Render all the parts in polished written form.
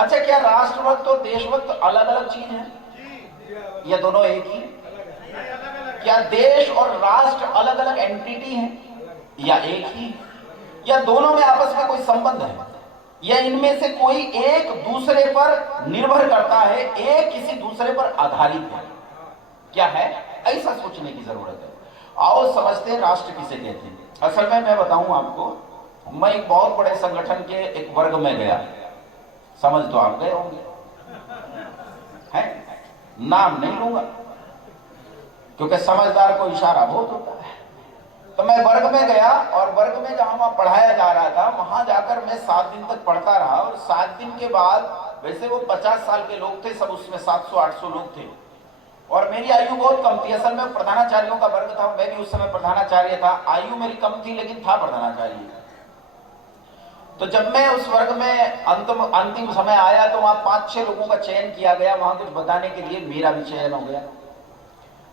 अच्छा, क्या राष्ट्रभक्त और देशभक्त अलग अलग चीज है या दोनों एक ही? क्या देश और राष्ट्र अलग अलग एंटिटी हैं या एक ही? या दोनों में आपस में कोई संबंध है? या इनमें से कोई एक दूसरे पर निर्भर करता है, एक किसी दूसरे पर आधारित है? क्या है? ऐसा सोचने की जरूरत है। आओ समझते हैं राष्ट्र किसे कहते हैं। असल में मैं बताऊं आपको, मैं एक बहुत बड़े संगठन के एक वर्ग में गया, समझ तो आप गए होंगे, है? नाम नहीं लूंगा क्योंकि समझदार को इशारा बहुत होता है। तो मैं वर्ग में गया और वर्ग में जहां वहां पढ़ाया जा रहा था, वहां जाकर मैं 7 दिन तक पढ़ता रहा। और 7 दिन के बाद, वैसे वो 50 साल के लोग थे सब, उसमें 700-800 लोग थे और मेरी आयु बहुत कम थी। असल में प्रधानाचार्यों का वर्ग था, मैं भी उस समय प्रधानाचार्य था। आयु मेरी कम थी लेकिन था प्रधानाचार्य। तो जब मैं उस वर्ग में अंतिम समय आया तो वहां 5-6 लोगों का चयन किया गया वहां कुछ बताने के लिए। मेरा भी चयन हो गया।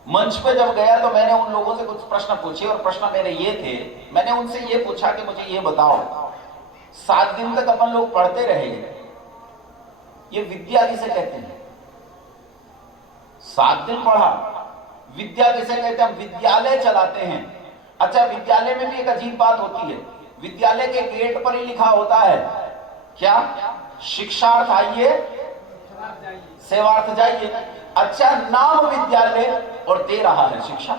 मंच पे जब गया तो मैंने उन लोगों से कुछ प्रश्न पूछे और प्रश्न मेरे ये थे, मैंने उनसे ये पूछा कि मुझे ये बताओ, 7 दिन तक अपन लोग पढ़ते रहे, ये विद्या किसे कहते हैं? 7 दिन पढ़ा, विद्या किसे कहते हैं? हम विद्यालय चलाते हैं। अच्छा, विद्यालय में भी एक अजीब बात होती है, विद्यालय के गेट पर ही लिखा होता है क्या? शिक्षार्थ आइए, सेवार्थ जाइए। अच्छा, नाम विद्यालय और दे रहा है शिक्षा।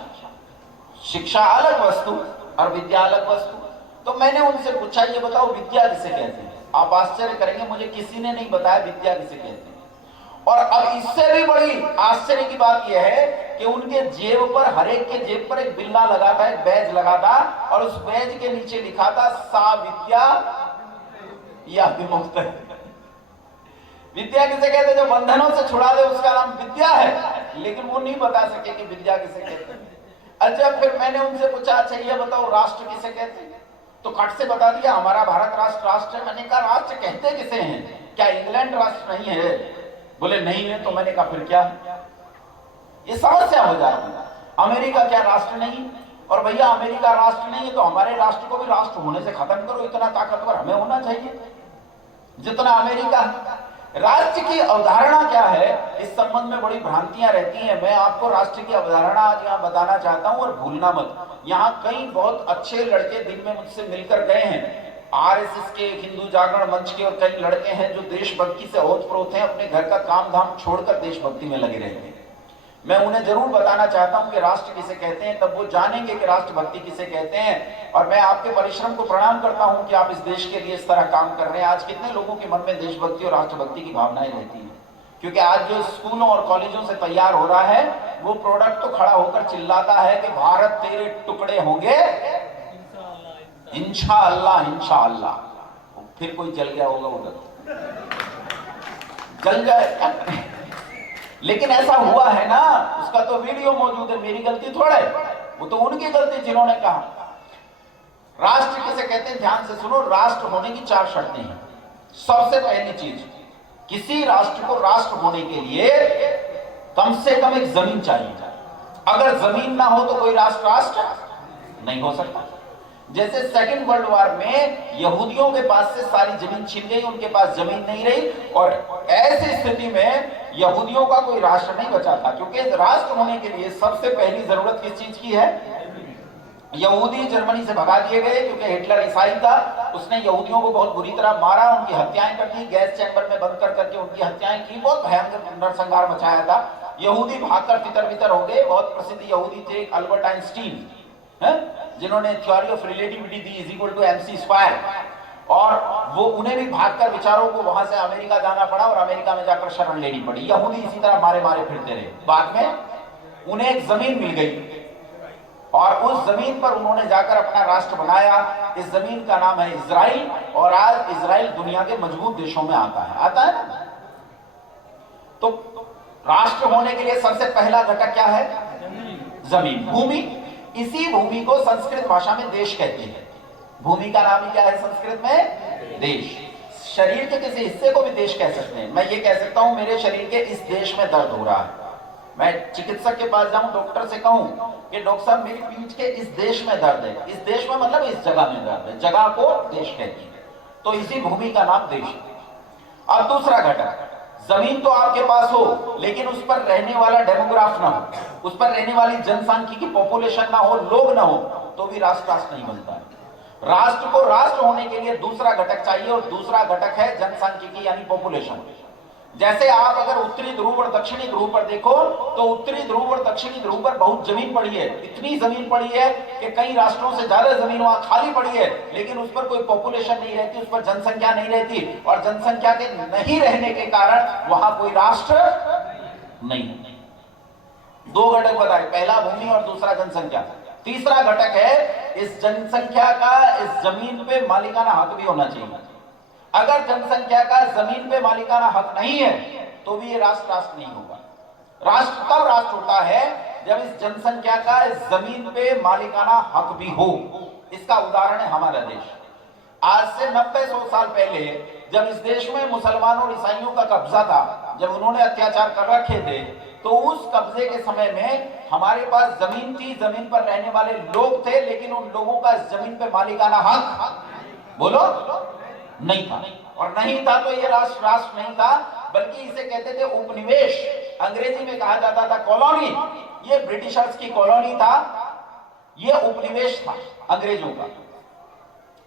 शिक्षा अलग वस्तु और विद्या अलग वस्तु। तो मैंने उनसे पूछा, ये बताओ विद्या किसे कहते हैं? आप आश्चर्य करेंगे, मुझे किसी ने नहीं बताया विद्या किसे कहते हैं। और अब इससे भी बड़ी आश्चर्य की बात यह है कि उनके जेब पर, हर एक के जेब पर एक बिल्ला लगा था, एक बैज लगा था और उस बैज के नीचे लिखा था सा विद्या या विमुक्त। विद्या किसे कहते हैं? जो बंधनों से छुड़ा दे उसका नाम विद्या है, लेकिन वो नहीं बता सके कि विद्या किसे कहते हैं। अच्छा, फिर मैंने उनसे पूछा, अच्छा ये बताओ राष्ट्र किसे कहते हैं? तो खट से बता दिया हमारा भारत राष्ट्र है। मैंने कहा राष्ट्र कहते किसे हैं? क्या इंग्लैंड राष्ट्र नहीं है? बोले नहीं है। तो मैंने कहा फिर क्या? ये समस्या हो जाती है। अमेरिका क्या राष्ट्र नहीं? और भैया अमेरिका राष्ट्र नहीं है तो हमारे राष्ट्र को भी राष्ट्र होने से खत्म करो। इतना ताकतवर हमें होना चाहिए जितना अमेरिका। राष्ट्र की अवधारणा क्या है, इस संबंध में बड़ी भ्रांतियां रहती हैं। मैं आपको राष्ट्र की अवधारणा आज यहाँ बताना चाहता हूं और भूलना मत। यहाँ कई बहुत अच्छे लड़के दिन में मुझसे मिलकर गए हैं, आरएसएस के, हिंदू जागरण मंच के, और कई लड़के हैं जो देशभक्ति से ओतप्रोत हैं, अपने घर का काम धाम छोड़कर देशभक्ति में लगे रहते हैं। मैं उन्हें जरूर बताना चाहता हूं कि राष्ट्र किसे कहते हैं, तब वो जानेंगे कि राष्ट्रभक्ति किसे कहते हैं। और मैं आपके परिश्रम को प्रणाम करता हूं कि आप इस देश के लिए इस तरह काम कर रहे हैं। आज कितने लोगों के मन में देशभक्ति और राष्ट्रभक्ति की भावनाएं रहती हैं, क्योंकि आज जो स्कूलों और कॉलेजों से तैयार हो रहा है वो प्रोडक्ट तो खड़ा होकर चिल्लाता है कि भारत तेरे टुकड़े होंगे इंशाअल्लाह इंशाअल्लाह। फिर कोई जल गया होगा उधर, जल जाए। लेकिन ऐसा हुआ है ना, उसका तो वीडियो मौजूद है। मेरी गलती थोड़ा है, वो तो उनकी गलती जिन्होंने कहा। राष्ट्र किसे कहते हैं? ध्यान से सुनो। राष्ट्र होने की 4 शर्तें हैं। सबसे पहली चीज, किसी राष्ट्र को राष्ट्र होने के लिए कम से कम एक जमीन चाहिए। अगर जमीन ना हो तो कोई राष्ट्र नहीं हो सकता। जैसे सेकेंड वर्ल्ड वॉर में यहूदियों के पास से सारी जमीन छिन गई, उनके पास जमीन नहीं रही, और ऐसी स्थिति में यहूदियों का कोई राष्ट्र नहीं बचा था। क्योंकि राष्ट्र होने के लिए सबसे पहली जरूरत किस चीज की है? यहूदी जर्मनी से भगा दिए गए क्योंकि हिटलर ईसाई था। उसने यहूदियों को बहुत बुरी तरह मारा, उनकी हत्याएं कर दी, गैस चैम्बर में बंद कर करके उनकी हत्याएं की, बहुत भयंकर नरसंहार मचाया था। यहूदी भागकर तितर-बितर हो गए। बहुत प्रसिद्ध यहूदी थे अल्बर्ट आइंस्टीन, जिन्होंने थ्योरी ऑफ रिलेटिविटी दी is equal to MC square, और वो उन्हें भी भागकर विचारों को वहां से अमेरिका जाना पड़ा और अमेरिका में जाकर शरण लेनी पड़ी। यहूदी इसी तरह मारे मारे फिरते रहे। बाद में उन्हें एक जमीन मिल गई और उस जमीन पर उन्होंने जाकर अपना राष्ट्र बनाया। इस जमीन का नाम है इजराइल, और आज इजराइल दुनिया के मजबूत देशों में आता है ना। तो राष्ट्र होने के लिए सबसे पहला घटक क्या है? जमीन, भूमि। इसी भूमि को संस्कृत भाषा में देश कहते हैं। भूमि का नाम ही क्या है संस्कृत में? देश। शरीर के किसी हिस्से को भी देश कह सकते हैं। मैं ये कह सकता हूं मेरे शरीर के इस देश में दर्द हो रहा है, मैं चिकित्सक के पास जाऊं, डॉक्टर से कहूं कि डॉक्टर साहब मेरी पीठ के इस देश में दर्द है। इस देश में मतलब इस जगह में दर्द है, जगह को देश कहती है। तो इसी भूमि का नाम देश है। अब दूसरा घटक, जमीन तो आपके पास हो लेकिन उस पर रहने वाला डेमोग्राफ ना हो, उस पर रहने वाली जनसांख्यिकी पॉपुलेशन ना हो, लोग ना हो, तो भी राष्ट्र राष्ट्र नहीं बनता है। राष्ट्र को राष्ट्र होने के लिए दूसरा घटक चाहिए, और दूसरा घटक है जनसांख्यिकी यानी पॉपुलेशन। जैसे आप अगर उत्तरी ध्रुव और दक्षिणी ध्रुव पर देखो तो उत्तरी ध्रुव और दक्षिणी ध्रुव पर बहुत जमीन पड़ी है, इतनी जमीन पड़ी है कि कई राष्ट्रों से ज्यादा जमीन वहां खाली पड़ी है, लेकिन उस पर कोई पॉपुलेशन नहीं रहती, उस पर जनसंख्या नहीं रहती, और जनसंख्या के नहीं रहने के कारण वहां कोई राष्ट्र नहीं। दो घटक बताए, पहला भूमि और दूसरा जनसंख्या। तीसरा घटक है इस जनसंख्या का इस जमीन पे मालिकाना हक भी होना चाहिए। अगर जनसंख्या का जमीन पे मालिकाना हक नहीं है तो भी ये राष्ट्र राष्ट्र नहीं होगा। राष्ट्र तब राष्ट्र होता है जब इस जनसंख्या का इस जमीन पे मालिकाना हक भी हो। इसका उदाहरण है हमारा देश। आज से 90-100 साल पहले जब इस देश में मुसलमानों और ईसाइयों का कब्जा था, जब उन्होंने अत्याचार कर रखे थे, तो उस कब्जे के समय में हमारे पास जमीन थी, जमीन पर रहने वाले लोग थे, लेकिन उन लोगों का इस जमीन पे मालिकाना हक बोलो नहीं था। और नहीं था तो ये राष्ट्र राष्ट्र नहीं था, बल्कि इसे कहते थे उपनिवेश। अंग्रेजी में कहा जाता था कॉलोनी। ये ब्रिटिशर्स की कॉलोनी था, ये उपनिवेश था अंग्रेजों का,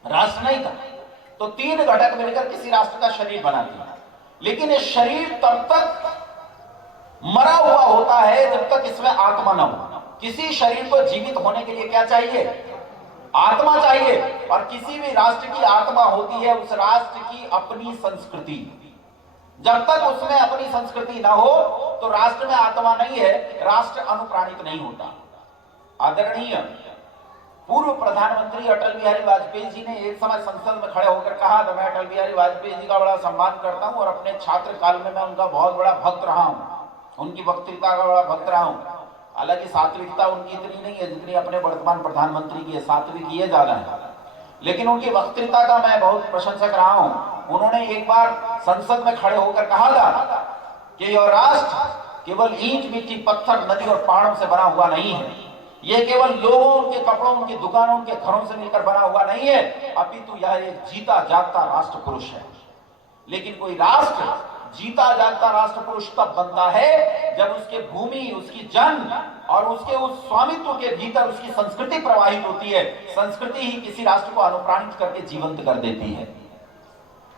राष्ट्र नहीं था। तो तीन घटक मिलकर किसी राष्ट्र का शरीर बनाते हैं, लेकिन ये शरीर तब तक मरा हुआ होता है जब तक इसमें आत्मा न हो। किसी शरीर को जीवित होने के लिए क्या चाहिए? आत्मा चाहिए। और किसी भी राष्ट्र की आत्मा होती है उस राष्ट्र की अपनी संस्कृति। जब तक उसमें अपनी संस्कृति ना हो तो राष्ट्र में आत्मा नहीं है, राष्ट्र अनुप्राणित नहीं होता। आदरणीय पूर्व प्रधानमंत्री अटल बिहारी वाजपेयी जी ने एक समय संसद में खड़े होकर कहा था, मैं अटल बिहारी वाजपेयी जी का बड़ा सम्मान करता हूं और अपने छात्र काल में मैं उनका बहुत बड़ा भक्त रहा हूं, उनकी वक्तृता का बड़ा भक्त रहा हूं। हालांकि सात्विकता उनकी इतनी नहीं है जितनी अपने वर्तमान प्रधानमंत्री की है, सात्विक ये ज्यादा है, लेकिन उनकी वक्तृता का मैं बहुत प्रशंसक रहा हूं। उन्होंने एक बार संसद में खड़े होकर कहा था कि यह राष्ट्र केवल ईंट, मिट्टी, पत्थर, नदी और पहाड़ों से बना हुआ नहीं है, यह केवल लोगों, उनके कपड़ों, उनकी दुकानों, उनके घरों से मिलकर बना हुआ नहीं है, अपितु यह एक जीता जागता राष्ट्र पुरुष है। लेकिन कोई राष्ट्र जीता जागता राष्ट्र पुरुष तब बनता है जब उसके भूमि, उसकी जन और उसके उस स्वामित्व के भीतर उसकी संस्कृति प्रवाहित होती है। संस्कृति ही किसी राष्ट्र को अनुप्राणित करके जीवंत कर देती है।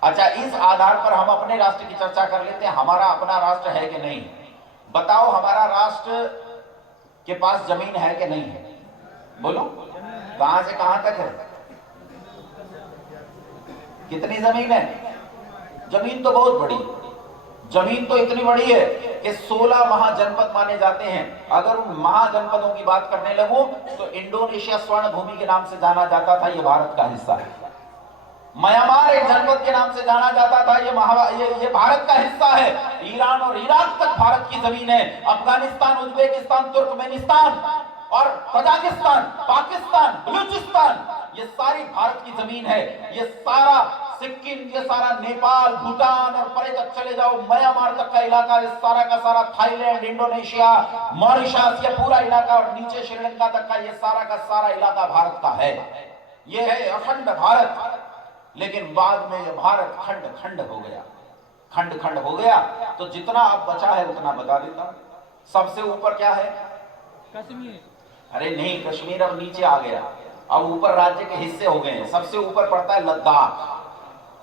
अच्छा, इस आधार पर हम अपने राष्ट्र की चर्चा कर लेते हैं। हमारा अपना राष्ट्र है कि नहीं? बताओ, हमारा राष्ट्र के पास जमीन है कि नहीं है? बोलो, कहां से कहां तक है? कितनी जमीन है? जमीन तो बहुत बड़ी, जमीन तो इतनी बड़ी है कि 16 महाजनपद माने जाते हैं। अगर उन महाजनपदों की बात करने लगूं तो इंडोनेशिया स्वर्ण भूमि के नाम से जाना जाता था, यह भारत का हिस्सा है। म्यांमार एक जनपद के नाम से जाना जाता था, ये भारत का हिस्सा है। ईरान और इराक तक भारत की जमीन है। अफगानिस्तान, उज्बेकिस्तान, तुर्कमेनिस्तान और कजाकिस्तान, पाकिस्तान, बलूचिस्तान, ये सारी भारत की जमीन है। ये सारा सिक्किम, ये सारा नेपाल, भूटान और परे तक चले जाओ म्यांमार तक का इलाका, ये सारा का सारा थाईलैंड, इंडोनेशिया, मॉरिशस, ये पूरा इलाका और नीचे श्रीलंका तक का ये सारा का सारा इलाका भारत का है। ये है अखंड भारत। लेकिन बाद में ये भारत खंड खंड हो गया, खंड खंड हो गया। तो जितना अब बचा है उतना बता देता हूं। सबसे ऊपर क्या है? कश्मीर। अरे नहीं, कश्मीर अब नीचे आ गया, अब ऊपर राज्य के हिस्से हो गए हैं। सबसे ऊपर पड़ता है लद्दाख,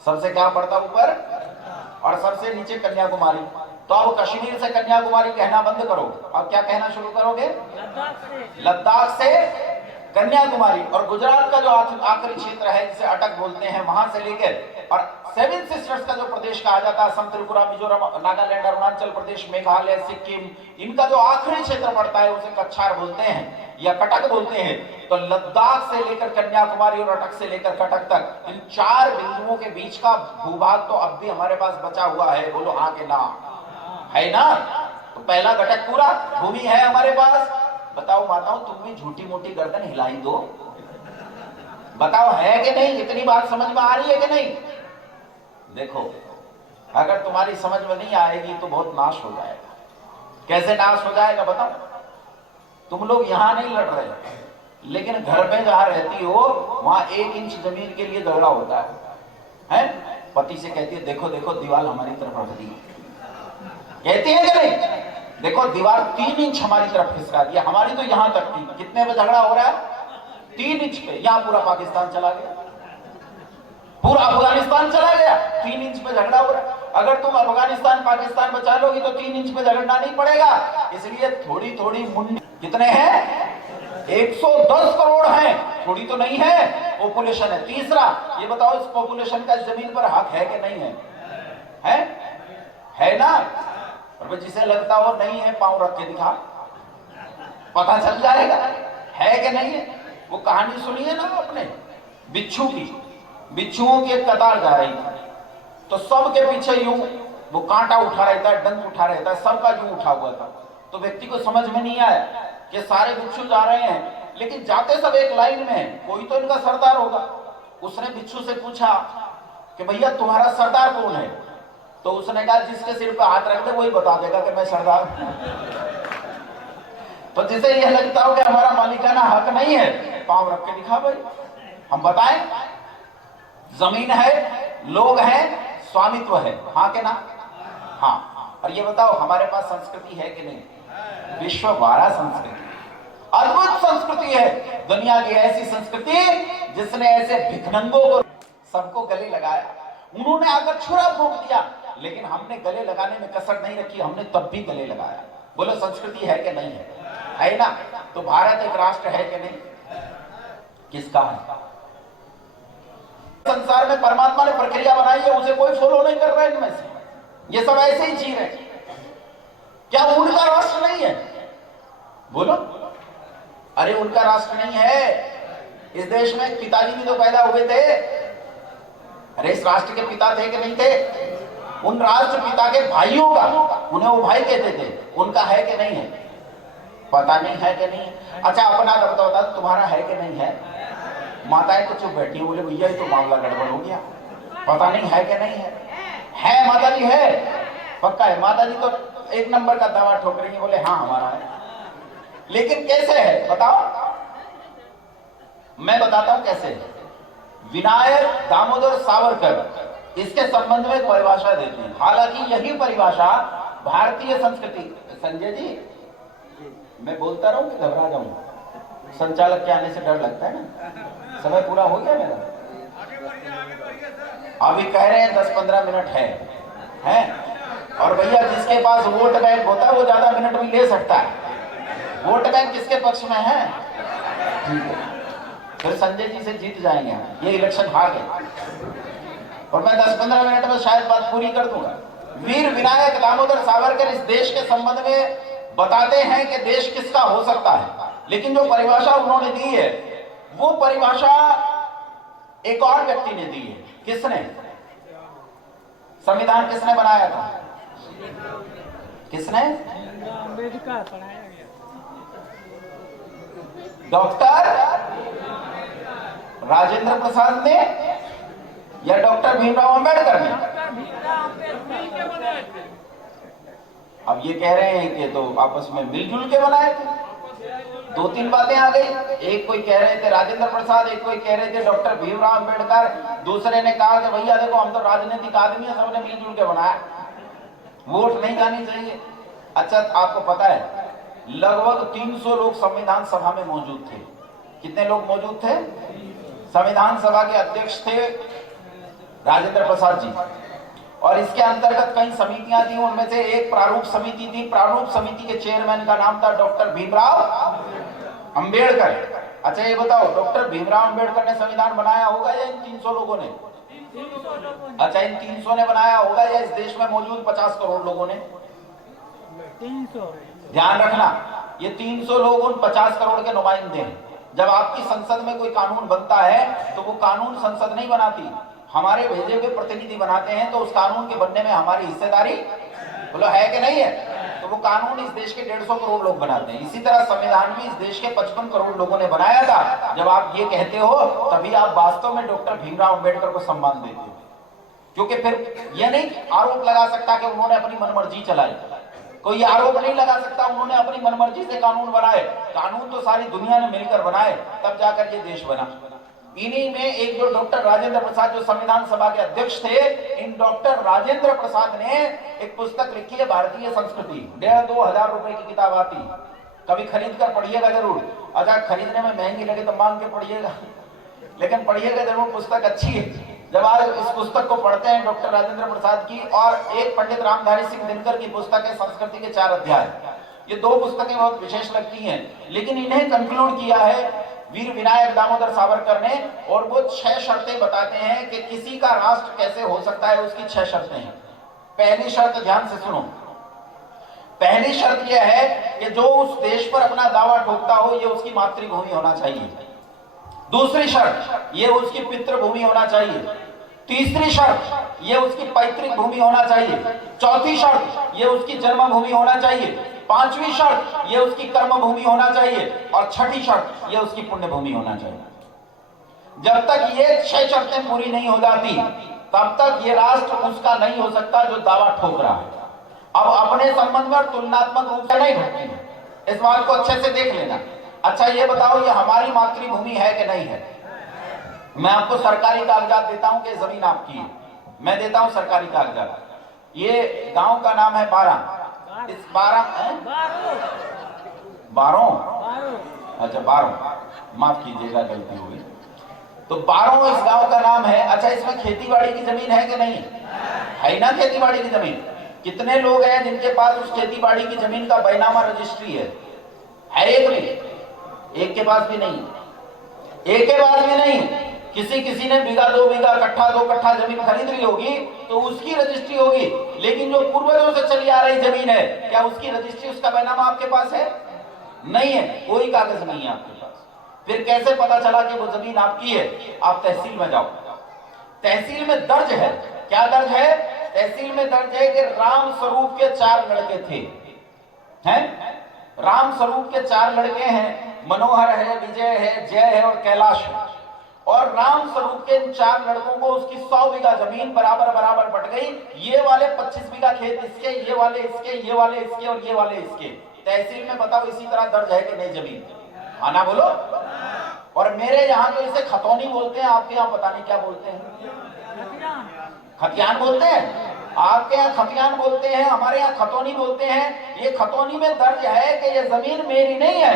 सबसे क्या पड़ता है ऊपर, और सबसे नीचे कन्याकुमारी। तो अब कश्मीर से कन्याकुमारी कहना बंद करो, अब क्या कहना शुरू करोगे? लद्दाख से कन्याकुमारी। और गुजरात का जो आखिरी क्षेत्र है जिसे अटक बोलते हैं, वहां से लेकर और सेवन सिस्टर्स का जो प्रदेश कहा जाता है, असम, त्रिपुरा, मिजोरम, नागालैंड, अरुणाचल प्रदेश, मेघालय, सिक्किम, इनका जो आखिरी क्षेत्र पड़ता है उसे कछार बोलते हैं या कटक बोलते हैं। तो लद्दाख से लेकर कन्याकुमारी और अटक से लेकर कटक तक, इन 4 बिंदुओं के बीच का भूभाग तो अब भी हमारे पास बचा हुआ है। बोलो हाँ के ना? है ना? तो पहला घटक पूरा भूमि है हमारे पास। बताओ माताओं, तुम भी झूठी मोटी गर्दन हिलाई दो, बताओ है कि नहीं? इतनी बात समझ में आ रही है कि नहीं? देखो, अगर तुम्हारी समझ में नहीं आएगी तो बहुत नाश हो जाएगा। कैसे नाश हो जाएगा बताओ? तुम लोग यहां नहीं लड़ रहे, लेकिन घर में जहां रहती हो वहां 1 इंच जमीन के लिए झगड़ा होता है। पति से कहती है देखो देखो दीवार हमारी तरफ रख दी, कहती है कि नहीं? देखो दीवार 3 इंच हमारी तरफ खिसका दिया, हमारी तो यहां तक थी। कितने पे झगड़ा हो रहा है? 3 इंच पे। यहां पूरा पाकिस्तान चला गया, पूरा अफगानिस्तान चला गया। 3 इंच पे झगड़ा हो रहा है। अगर तुम अफगानिस्तान पाकिस्तान बचा लोगी तो 3 इंच पे झगड़ना नहीं पड़ेगा। इसलिए थोड़ी थोड़ी मुंडी, कितने हैं? 110 करोड़ हैं, थोड़ी तो नहीं है, पॉपुलेशन है। तीसरा ये बताओ, इस पॉपुलेशन का जमीन पर हक है कि नहीं है? है ना? और जिसे लगता हो नहीं है, पांव रख के दिखा, पता चल जाएगा है कि नहीं है। वो कहानी सुनिए ना आपने, बिच्छू की। बिच्छुओं की एक कतार जा रही थी, तो सबके पीछे यूं वो कांटा उठा रहता है, डंक उठा रहता है, सबका यूं उठा हुआ था। तो व्यक्ति को समझ में नहीं आया कि सारे बिच्छू जा रहे हैं, लेकिन जाते सब एक लाइन में, कोई तो इनका सरदार होगा। उसने बिच्छू से पूछा कि भैया तुम्हारा सरदार कौन है? तो उसने कहा जिसके सिर पे हाथ रख दे वही बता देगा कि मैं सरदार। तो जिसे यह लगता हो कि हमारा मालिकाना हक नहीं है, पांव रख के दिखा भाई, हम बताएं। जमीन है, लोग हैं, स्वामित्व है, हाँ के ना? हाँ। और ये बताओ हमारे पास संस्कृति है कि नहीं? विश्व 12 संस्कृति, अद्भुत संस्कृति है। दुनिया की ऐसी संस्कृति जिसने ऐसे भिखमंगों को सबको गले लगाया। उन्होंने आकर छुरा फूंक दिया, लेकिन हमने गले लगाने में कसर नहीं रखी, हमने तब भी गले लगाया। बोलो संस्कृति है कि नहीं है ना? तो भारत एक राष्ट्र है कि नहीं? किसका है? संसार में परमात्मा ने प्रक्रिया बनाई है, उसे कोई फॉलो नहीं कर रहा है इनमें से, ये सब ऐसे ही जी रहे। क्या उनका राष्ट्र नहीं है? बोलो। अरे उनका राष्ट्र नहीं है। इस देश में पिताजी भी तो पैदा हुए थे। अरे इस राष्ट्र के पिता थे कि नहीं थे? उन राष्ट्र पिता के भाइयों का, उन्हें वो भाई कहते थे, उनका है कि नहीं है? पता नहीं है कि नहीं है। अच्छा अपना बता, तुम्हारा है कि नहीं है? माताएं तो चुप बैठी, बोले भैया ये तो मामला गड़बड़ हो गया, पता नहीं है कि नहीं है माता जी है, पक्का है। माता जी तो 1 नंबर का दावा ठोक रही है, बोले हाँ हमारा है। लेकिन कैसे है बताओ? मैं बताता हूं कैसे है। विनायक दामोदर सावरकर इसके संबंध में परिभाषा देते हैं, हालांकि यही परिभाषा भारतीय संस्कृति। संजय जी मैं बोलता रहूं कि घबरा जाऊं? संचालक के आने से डर लगता है ना। समय पूरा हो गया मेरा? अभी कह रहे हैं 10-15 मिनट है। और भैया जिसके पास वोट बैंक होता है वो ज्यादा मिनट भी ले सकता है। वोट बैंक किसके पक्ष में है? ठीक है, फिर संजय जी से जीत जाएंगे, ये इलेक्शन हार गए और मैं 10-15 मिनट में शायद बात पूरी कर दूंगा। वीर विनायक दामोदर सावरकर इस देश के संबंध में बताते हैं कि देश किसका हो सकता है, लेकिन जो परिभाषा उन्होंने दी है वो परिभाषा एक और व्यक्ति ने दी है। किसने? संविधान किसने बनाया था? किसने? डॉक्टर राजेंद्र प्रसाद ने या डॉक्टर भीमराव अंबेडकर ने? अब ये कह रहे हैं कि तो आपस में मिलजुल के बनाए थे। 2-3 बातें आ गई, एक कोई कह रहे थे राजेंद्र प्रसाद, एक कोई कह रहे थे डॉक्टर भीमराव अंबेडकर, दूसरे ने कहा कि भैया देखो हम तो राजनीतिक आदमी है, सबने मिलजुल के बनाया, वोट नहीं जानी चाहिए। अच्छा आपको पता है लगभग 300 लोग संविधान सभा में मौजूद थे। कितने लोग मौजूद थे? संविधान सभा के अध्यक्ष थे राजेंद्र प्रसाद जी, और इसके अंतर्गत कई समितियां थी, उनमें से एक प्रारूप समिति थी। प्रारूप समिति के चेयरमैन का नाम था डॉक्टर भीमराव अंबेडकर। अच्छा ये बताओ डॉक्टर भीमराव अंबेडकर ने संविधान बनाया होगा या इन 300 लोगों ने? अच्छा इन 300 ने बनाया होगा या इस देश में मौजूद 50 करोड़ लोगों ने? 300। ध्यान रखना, ये 300 लोग उन 50 करोड़ के नुमाइंदे हैं। जब आपकी संसद में कोई कानून बनता है तो वो कानून संसद नहीं बनाती, हमारे भेजे हुए प्रतिनिधि बनाते हैं। तो उस कानून के बनने में हमारी हिस्सेदारी बोलो है कि नहीं है? तो वो कानून इस देश के 150 करोड़ लोग बनाते हैं। इसी तरह संविधान भी इस देश के 55 करोड़ लोगों ने बनाया था। जब आप ये कहते हो तभी आप वास्तव में डॉक्टर भीमराव अंबेडकर को सम्मान देते हो, क्योंकि फिर यह नहीं आरोप लगा सकता कि उन्होंने अपनी मनमर्जी चलाई। कोई आरोप नहीं लगा सकता उन्होंने अपनी मनमर्जी से कानून बनाए। कानून तो सारी दुनिया ने मिलकर बनाए, तब जाकर ये देश बना। इन्हीं में एक जो डॉक्टर राजेंद्र प्रसाद जो संविधान सभा के अध्यक्ष थे, इन डॉक्टर राजेंद्र प्रसाद ने एक पुस्तक लिखी है भारतीय संस्कृति। 1,500-2 हजार रुपए की किताब आती, कभी खरीद कर पढ़िएगा जरूर। अगर खरीदने में महंगी लगे तो मांग के पढ़िएगा, लेकिन पढ़िएगा जरूर, पुस्तक अच्छी है। जब आज इस पुस्तक को पढ़ते हैं डॉक्टर राजेंद्र प्रसाद की, और एक पंडित रामधारी सिंह दिनकर की पुस्तक है संस्कृति के 4 अध्याय, ये 2 पुस्तकें बहुत विशेष लगती हैं। लेकिन इन्हें कंक्लूड किया है वीर विनायक दामोदर सावरकर ने, और वो 6 शर्तें बताते हैं कि किसी का राष्ट्र कैसे हो सकता है। उसकी 6 शर्तें हैं। पहली शर्त ध्यान से सुनो, पहली शर्त यह है कि जो उस देश पर अपना दावा ठोकता हो ये उसकी मातृभूमि होना चाहिए। दूसरी शर्त, ये उसकी पितृभूमि होना चाहिए। तीसरी शर्त, ये उसकी पैतृक भूमि होना चाहिए। चौथी शर्त, ये उसकी जन्मभूमि होना चाहिए। पांचवी शर्त, ये उसकी कर्मभूमि होना चाहिए। और छठी शर्त, ये उसकी पुण्यभूमि होना चाहिए। जब तक ये 6 शर्तें पूरी नहीं हो जाती तब तक ये राष्ट्र उसका नहीं हो सकता जो दावा ठोक रहा है। अब अपने संबंध में तुलनात्मक रूप से नहीं घटती है, इस बात को अच्छे से देख लेना। अच्छा ये बताओ, ये हमारी मातृभूमि है कि नहीं है? मैं आपको सरकारी कागजात देता हूं कि जमीन आपकी है। मैं देता हूं सरकारी कागजात। ये गांव का नाम है 12। इस 12 अच्छा 12, माफ कीजिएगा गलती हुई। तो 12 इस गांव का नाम है। अच्छा इसमें खेतीबाड़ी की जमीन है कि नहीं है? ना खेतीबाड़ी की जमीन। कितने लोग हैं जिनके पास उस खेतीबाड़ी की जमीन का बैनामा रजिस्ट्री है? एक भी? एक के पास भी नहीं। एक के पास भी नहीं। किसी ने बीघा 2 बीघा, कट्ठा 2 कट्ठा जमीन खरीद ली होगी तो उसकी रजिस्ट्री होगी, लेकिन जो पूर्वजों से चली आ रही जमीन है, क्या उसकी रजिस्ट्री, उसका बैनामा आपके पास है? नहीं है, कोई कागज नहीं है आपके पास। फिर कैसे पता चला कि वो जमीन आपकी है? आप तहसील में जाओ, तहसील में दर्ज है। क्या दर्ज है? तहसील में दर्ज है कि राम स्वरूप के 4 लड़के थे। हैं? राम स्वरूप के 4 लड़के हैं, मनोहर है, विजय है, जय है और कैलाश है। और राम स्वरूप के इन 4 लड़कों को उसकी 100 बीघा जमीन बराबर बराबर बट गई। ये वाले 25 बीघा खेत इसके, ये वाले इसके, ये वाले इसके और ये वाले इसके। तहसील में बताओ इसी तरह दर्ज है कि नहीं जमीन? आना बोलो। और मेरे यहाँ तो इसे खतौनी बोलते हैं, आपके यहाँ पता नहीं क्या बोलते हैं। खतियान बोलते हैं, आपके यहाँ खतियान बोलते हैं, हमारे यहाँ खतौनी बोलते हैं। ये खतौनी में दर्ज है कि ये जमीन मेरी नहीं है,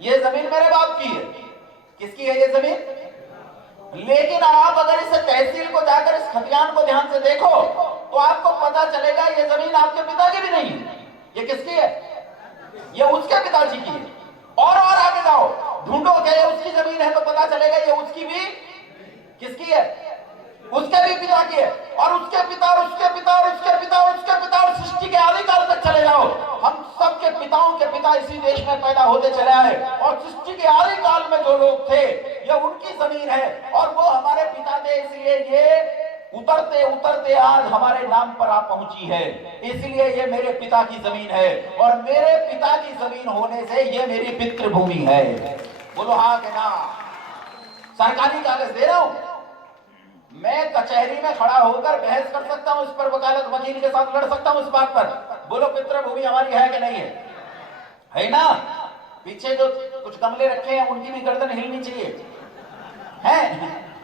ये जमीन मेरे बाप की है। किसकी है ये जमीन? लेकिन आप अगर इसे तहसील को जाकर इस खतियान को ध्यान से देखो तो आपको पता चलेगा ये जमीन आपके पिता की भी नहीं है। ये किसकी है? ये उसके पिताजी की है। और आगे जाओ, ढूंढो क्या ये उसकी जमीन है तो पता चलेगा ये उसकी भी किसकी है? उसके भी पिता की है। और उसके पिता और उसके पिता और उसके पिता और उसके पिता और सृष्टि के आदिकाल तक चले जाओ, हम सबके पिताओं के पिता इसी देश में पैदा होते चले आए। और सृष्टि के आदिकाल में जो लोग थे ये उनकी जमीन है और वो हमारे पिता थे, इसलिए ये उतरते उतरते आज हमारे नाम पर आ पहुंची है। इसलिए ये मेरे पिता की जमीन है और मेरे पिता की जमीन होने से ये मेरी पितृभूमि है। बोलो हाँ कि ना? सरकारी कागज दे रहा हूं मैं, कचहरी में खड़ा होकर बहस कर सकता हूं, इस पर वकालत वकील के साथ लड़ सकता हूं इस बात पर। बोलो पितृभूमि हमारी है कि नहीं है? है ना? पीछे जो कुछ गमले रखे हैं उनकी भी गर्दन हिलनी चाहिए, है?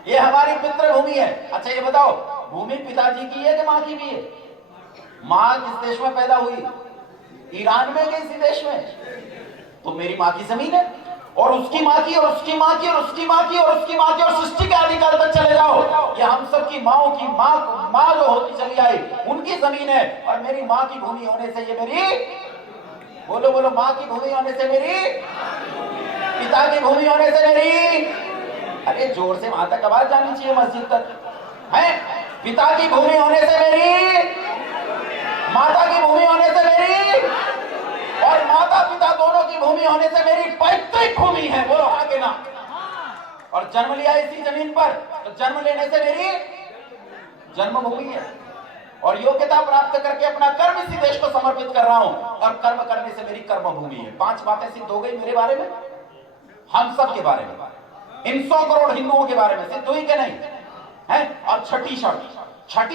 ये हमारी पितृभूमि है। अच्छा ये बताओ, भूमि पिताजी की है कि माँ की भी है? माँ किस देश में पैदा हुई? ईरान में कि इसी देश में? तो मेरी माँ की जमीन है और उसकी माँ की और उसकी माँ की और उसकी माँ की और उसकी माँ की और सृष्टि के आदिकाल तक चले जाओ, ये हम सब की माओ की माँ जो होती चली आई उनकी जमीन है। और मेरी माँ की भूमि होने से ये मेरी, बोलो बोलो, माँ की भूमि होने से मेरी, पिता की भूमि होने से मेरी, अरे जोर से वहां तक आवाज जानी चाहिए मस्जिद तक, है? पिता की भूमि होने से मेरी, माता की भूमि होने से मेरी और माता पिता दोनों की भूमि होने से मेरी पैतृक भूमि है। बोलो हाँ कि ना? और जन्म लिया इसी जमीन पर तो जन्म लेने से मेरी जन्मभूमि है और योग्यता प्राप्त करके अपना कर्म इसी देश को समर्पित कर रहा हूं और कर्म करने से मेरी कर्मभूमि है। 5 बातें सिद्ध हो गई मेरे बारे में, हम सब के बारे में, इन 100 करोड़ हिंदुओं के बारे में सिद्ध हुई कि नहीं है? और छठी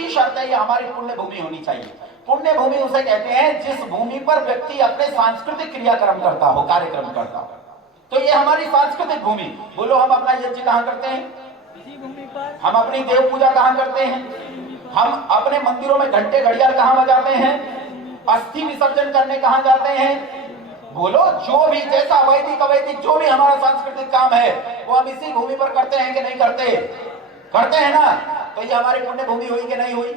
शर्त है ये हमारी पुण्य भूमि होनी चाहिए। पुण्य भूमि उसे कहते हैं जिस भूमि पर व्यक्ति अपने सांस्कृतिक क्रियाक्रम करता हो, कार्यक्रम करता हो। तो ये हमारी सांस्कृतिक भूमि। बोलो हम अपना यज्ञ कहां करते हैं? पर हम अपनी देव पूजा कहाँ करते हैं? हम अपने मंदिरों में घंटे घड़ियाल कहाँ बजाते हैं? अस्थि विसर्जन करने कहाँ जाते हैं? बोलो, जो भी जैसा वैदिक अवैदिक जो भी हमारा सांस्कृतिक काम है वो हम इसी भूमि पर करते हैं कि नहीं करते? करते हैं ना। तो ये हमारी पुण्य भूमि हुई कि नहीं हुई?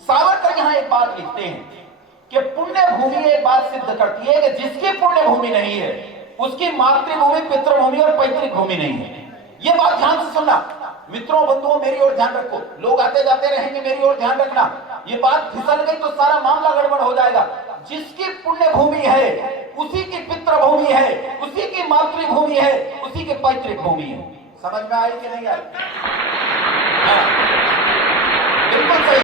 सावरकर यहाँ एक बात लिखते हैं कि पुण्य भूमि एक बात सिद्ध करती है कि जिसकी पुण्य भूमि नहीं है उसकी मातृभूमि, पितृभूमि और पैतृक भूमि नहीं है। ये बात ध्यान से सुनना मित्रों, बंधुओं, मेरी ओर ध्यान रखो। लोग आते जाते रहेंगे, मेरी ओर ध्यान रखना। ये बात फिसल गई तो सारा मामला गड़बड़ हो जाएगा। जिसकी पुण्य भूमि है उसी की पितृभूमि है, उसी की मातृभूमि है, उसी की पैतृक भूमि है। समझ में आई कि नहीं आई? हाँ, बिल्कुल सही।